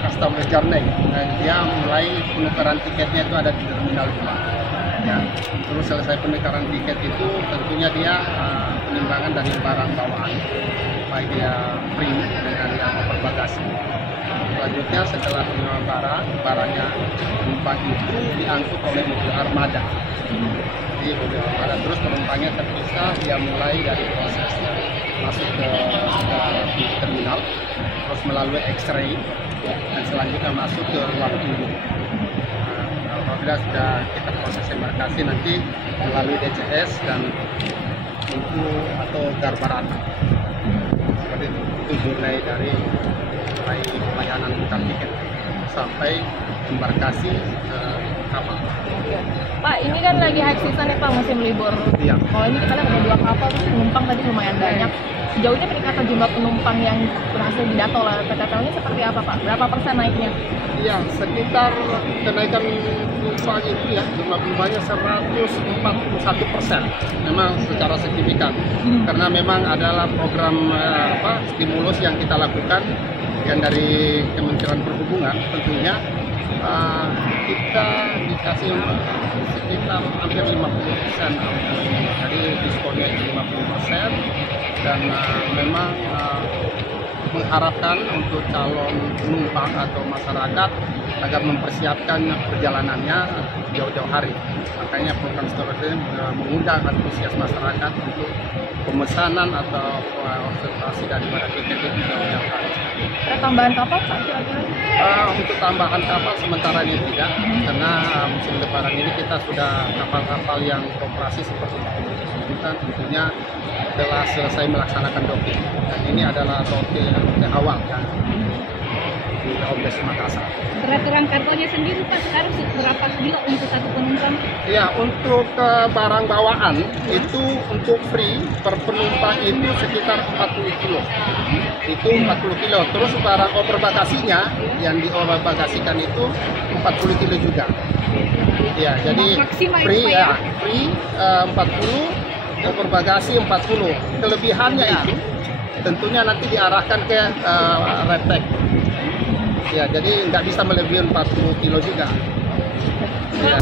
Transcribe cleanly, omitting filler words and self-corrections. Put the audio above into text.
customer journey. Dia mulai penukaran tiketnya itu ada di Terminal 2. Ya. Terus selesai penukaran tiket itu tentunya dia penimbangan dari barang bawaan, baik dia free dengan yang berbagasi. Selanjutnya setelah penimbangan barangnya penumpang itu diangkut oleh mobil armada. Jadi mobil armada terus penumpangnya terpisah, dia mulai dari prosesnya masuk ke terminal, terus melalui X-ray dan selanjutnya masuk ke ruang tunggu. Apabila sudah kita proses embarkasi nanti melalui DCS dan pintu atau garbarata. Seperti itu jurnai dari mulai pelayanan tukar tiket sampai embarkasi ke kapal. Pak, ini kan lagi high season ya Pak, musim libur. Iya. Kalau ini kita lihat ada 2 kapal, terus penumpang tadi lumayan banyak. Sejauh ini peningkatan jumlah penumpang yang berhasil didata oleh PTPL ini seperti apa Pak? Berapa persen naiknya? Iya, sekitar kenaikan penumpang itu ya, jumlah penumpangnya 141%. Memang secara signifikan. Karena memang adalah program stimulus yang kita lakukan yang dari Kementerian Perhubungan tentunya. Kita dikasih sekitar hampir 50%, jadi diskonnya 50%, dan memang mengharapkan untuk calon penumpang atau masyarakat agar mempersiapkan perjalanannya jauh-jauh hari. Makanya program seperti ini mengundang antusias masyarakat untuk pemesanan atau observasi daripada tiket itu jauh-jauh hari. Ada tambahan kapal Pak kira-kira? Untuk tambahan kapal sementara ini tidak, karena musim lebaran ini kita sudah kapal-kapal yang beroperasi seperti kita tentunya telah selesai melaksanakan docking. Dan ini adalah docking awal kan di Ombes Makassar. Peraturan kargonya sendiri Pak sekarang berapa kilo untuk satu penumpang? Ya, untuk barang bawaan itu untuk free per penumpang itu sekitar 40 kilo. Itu 40 kilo. Terus barang overbagasinya yang dioverbagasikan itu 40 kilo juga. Ya, jadi free ya, free 40, overbagasi 40. Kelebihannya itu tentunya nanti diarahkan ke red tag. Ya, jadi nggak bisa melebihi 40 kilo juga. Ya.